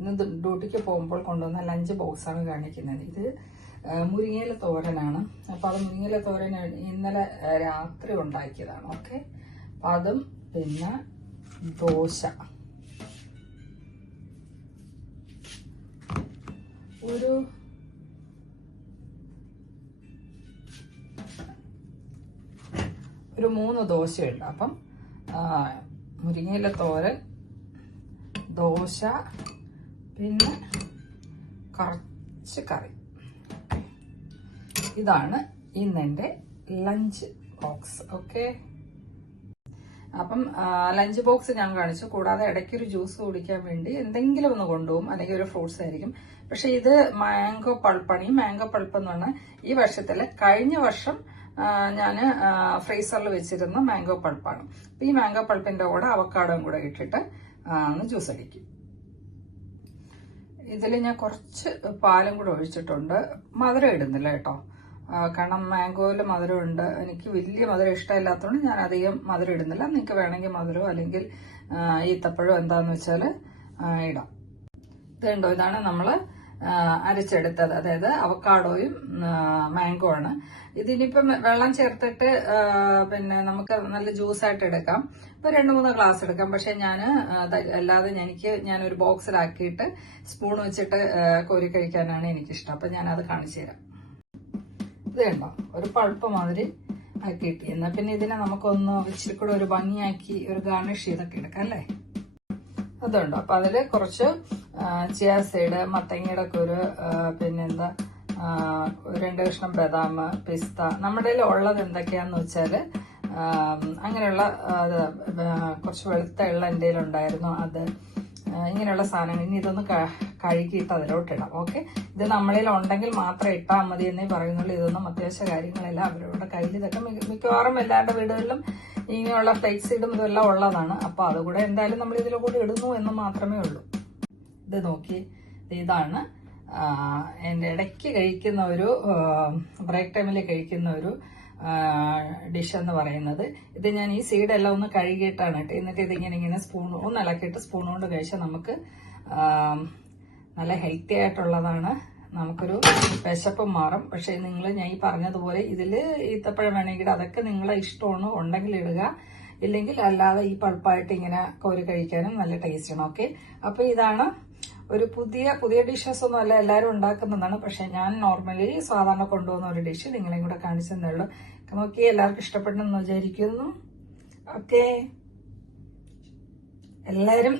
ഇന്ന് ഡ്യൂട്ടിക്ക് പോകുമ്പോൾ കൊണ്ടുവന്ന ലഞ്ച് ബോക്സാണ് കാണിക്കുന്നത്. ഇത് മുരിങ്ങയില തോരനാണ്. അപ്പൊ അത് മുരിങ്ങയില തോരൻ ഇന്നലെ രാത്രി ഉണ്ടാക്കിയതാണ്. ഓക്കെ, അപ്പൊ അതും പിന്നെ ദോശ, ഒരു ഒരു 3 ദോശയുണ്ട്. അപ്പം മുരിങ്ങയില തോരൻ, ദോശ, പിന്നെ കുറച്ച് കറി. ഇതാണ് ഇന്നെൻ്റെ ലഞ്ച് ബോക്സ്. ഓക്കെ, അപ്പം ലഞ്ച് ബോക്സ് ഞാൻ കാണിച്ചു. കൂടാതെ ഇടയ്ക്കൊരു ജ്യൂസ് കുടിക്കാൻ വേണ്ടി എന്തെങ്കിലും ഒന്ന് കൊണ്ടുപോകും, അല്ലെങ്കിൽ ഒരു ഫ്രൂട്ട്സ് ആയിരിക്കും. പക്ഷെ ഇത് മാംഗോ പൾപ്പാണ്. ഈ മാംഗോ പൾപ്പ് എന്ന് പറഞ്ഞാൽ ഈ വർഷത്തിലെ കഴിഞ്ഞ വർഷം ഞാൻ ഫ്രീസറിൽ വെച്ചിരുന്ന മാംഗോ പൾപ്പാണ്. അപ്പൊ ഈ മാംഗോ പൾപ്പിന്റെ കൂടെ അവക്കാഡോയും കൂടെ ഇട്ടിട്ട് ഒന്ന് ജ്യൂസ് അടിക്കും. ഇതിൽ ഞാൻ കുറച്ച് പാലും കൂടെ ഒഴിച്ചിട്ടുണ്ട്. മധുരം ഇടുന്നില്ല കേട്ടോ, കാരണം മാംഗോയിൽ മധുരമുണ്ട്. എനിക്ക് വലിയ മധുരം ഇഷ്ടമില്ലാത്തതുകൊണ്ട് ഞാൻ അധികം മധുരം ഇടുന്നില്ല. നിങ്ങൾക്ക് വേണമെങ്കിൽ മധുരമോ അല്ലെങ്കിൽ ഈത്തപ്പഴമോ എന്താന്ന് വെച്ചാൽ ഇടാം. ഇതുണ്ടോ, ഇതാണ് നമ്മൾ അരച്ചെടുത്തത്, അതായത് അവക്കാഡോയും മാംഗോ ആണ്. ഇതിനിപ്പം വെള്ളം ചേർത്തിട്ട് പിന്നെ നമുക്ക് നല്ല ജ്യൂസായിട്ട് എടുക്കാം. ഇപ്പൊ 2-3 ഗ്ലാസ് എടുക്കാം. പക്ഷെ അല്ലാതെ ഞാനൊരു ബോക്സിലാക്കിയിട്ട് സ്പൂൺ വെച്ചിട്ട് കോരി കഴിക്കാനാണ് എനിക്കിഷ്ടം. അപ്പൊ ഞാനത് കാണിച്ചു തരാം. ഇത് കണ്ടോ, ഒരു പൾപ്പ് മാതിരി ആക്കിയിട്ട്. എന്നാൽ പിന്നെ ഇതിനെ നമുക്കൊന്ന് ഇച്ചിരി കൂടെ ഒരു ഭംഗിയാക്കി ഒരു ഗാർണിഷ് ചെയ്തൊക്കെ എടുക്കാം അല്ലേ. അതുണ്ടോ, അപ്പൊ അതില് കുറച്ച് ചിയ സീഡ്, മത്തങ്ങയുടെ കുരു, പിന്നെന്താ 2 കഷ്ണം ബദാം, പിസ്ത. നമ്മുടെ ഉള്ളത് എന്തൊക്കെയാന്ന് വെച്ചാല് അങ്ങനെയുള്ള കുറച്ച് വെളുത്ത എള്ള എൻ്റെ ഉണ്ടായിരുന്നു, അത് ഇങ്ങനെയുള്ള സാധനങ്ങൾ. ഇനി ഇതൊന്ന് കഴുകിയിട്ട് അതിലോട്ടിടാം. ഓക്കെ, ഇത് നമ്മളിൽ ഉണ്ടെങ്കിൽ മാത്രം ഇട്ടാൽ മതി എന്നേ പറയുന്നുള്ളൂ. ഇതൊന്നും അത്യാവശ്യ കാര്യങ്ങളെല്ലാം അവരുടെ കയ്യിൽ, ഇതൊക്കെ മിക്കവാറും എല്ലാവരുടെ വീടുകളിലും ഇങ്ങനെയുള്ള ഫ്ലേക്സ് ഇടും ഇതെല്ലാം ഉള്ളതാണ്. അപ്പൊ അതുകൂടെ എന്തായാലും നമ്മൾ ഇതിലെ കൂടെ ഇടുന്നു എന്ന് മാത്രമേ ഉള്ളൂ. ഇത് നോക്കി, ഇതാണ് എൻ്റെ ഇടയ്ക്ക് കഴിക്കുന്ന ഒരു ബ്രേക്ക് ടൈമിൽ കഴിക്കുന്ന ഒരു ഡിഷ് എന്ന് പറയുന്നത്. ഇത് ഞാൻ ഈ സീഡെല്ലാം ഒന്ന് കഴുകിയിട്ടാണ് കേട്ടോ. എന്നിട്ട് ഇതിങ്ങനെ സ്പൂൺ ഒന്ന് ഇളക്കിയിട്ട് സ്പൂൺ കൊണ്ട് കഴിച്ചാൽ നമുക്ക് നല്ല ഹെൽത്തി ആയിട്ടുള്ളതാണ്. നമുക്കൊരു വിശപ്പും മാറും. പക്ഷെ ഞാൻ ഈ പറഞ്ഞതുപോലെ ഇതിൽ ഈത്തപ്പഴം വേണമെങ്കിൽ അതൊക്കെ നിങ്ങളെ ഇഷ്ടമാണ്, ഉണ്ടെങ്കിൽ ഇടുക. ഇല്ലെങ്കിൽ അല്ലാതെ ഈ പൾപ്പായിട്ട് ഇങ്ങനെ കോരി കഴിക്കാനും നല്ല ടേസ്റ്റാണ്. ഓക്കെ, അപ്പൊ ഇതാണ് ഒരു പുതിയ ഡിഷസ് ഒന്നും അല്ല, എല്ലാവരും ഉണ്ടാക്കുന്നതാണ്. പക്ഷെ ഞാൻ നോർമലി സാധാരണ കൊണ്ടുപോകുന്ന ഒരു ഡിഷ് നിങ്ങളെയും കൂടെ കാണിച്ചു തന്നേ ഉള്ളൂ. നോക്കി എല്ലാവർക്കും ഇഷ്ടപ്പെട്ടെന്ന് വിചാരിക്കുന്നു. ഓക്കെ, എല്ലാവരും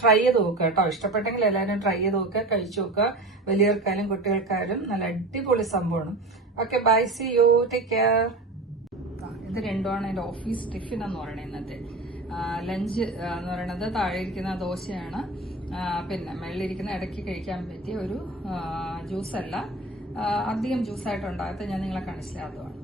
ട്രൈ ചെയ്ത് നോക്കുക കേട്ടോ. ഇഷ്ടപ്പെട്ടെങ്കിൽ എല്ലാവരും ട്രൈ ചെയ്ത് നോക്കുക, കഴിച്ചു നോക്കുക. വലിയവർക്കായാലും കുട്ടികൾക്കായാലും നല്ല അടിപൊളി സംഭവമാണ്. Okay, bye, see you, take care. ഇത് രണ്ടുമാണ് എൻ്റെ ഓഫീസ് ടിഫിൻ എന്ന് പറയുന്നത്. ഇന്നത്തെ ലഞ്ച് എന്ന് പറയുന്നത് താഴെ ഇരിക്കുന്ന ദോശയാണ്, പിന്നെ മേളിലിരിക്കുന്ന ഇടയ്ക്ക് കഴിക്കാൻ പറ്റിയ ഒരു ജ്യൂസല്ല, അധികം ജ്യൂസായിട്ട് ഉണ്ടാകത്തെ ഞാൻ നിങ്ങളെ കാണിച്ചില്ലാത്തതാണ്.